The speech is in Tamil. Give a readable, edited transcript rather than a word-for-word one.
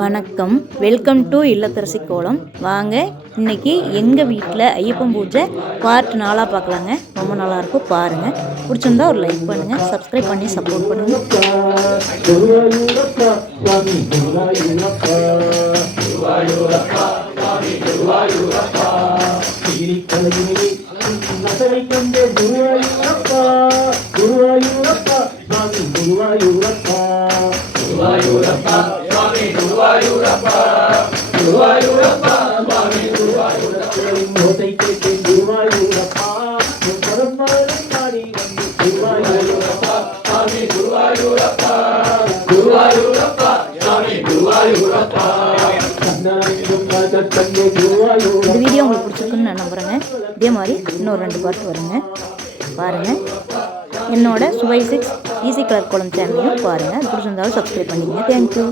வணக்கம், வெல்கம் டு இல்லத்தரசி கோலம். வாங்க, இன்னைக்கு எங்கள் வீட்டில் ஐயப்பன் பூஜை பார்ட் 4 பார்க்கலாங்க. ரொம்ப நல்லாயிருக்கும், பாருங்கள். பிடிச்சிருந்தா ஒரு லைக் பண்ணுங்கள், சப்ஸ்கிரைப் பண்ணி சப்போர்ட் பண்ணுங்கள். இந்த வீடியோ உங்களுக்கு பிடிச்சிருக்குன்னு நான் நம்புகிறேங்க. இதே மாதிரி இன்னொரு 2 பார்ட் வருங்க, பாருங்கள். என்னோட சுவை 6 ஈஸி கலர் கோலம் சேனலையும் பாருங்கள். அது பிடிச்சிருந்தாலும் சப்ஸ்கிரைப் பண்ணிக்கங்க. தேங்க்யூ.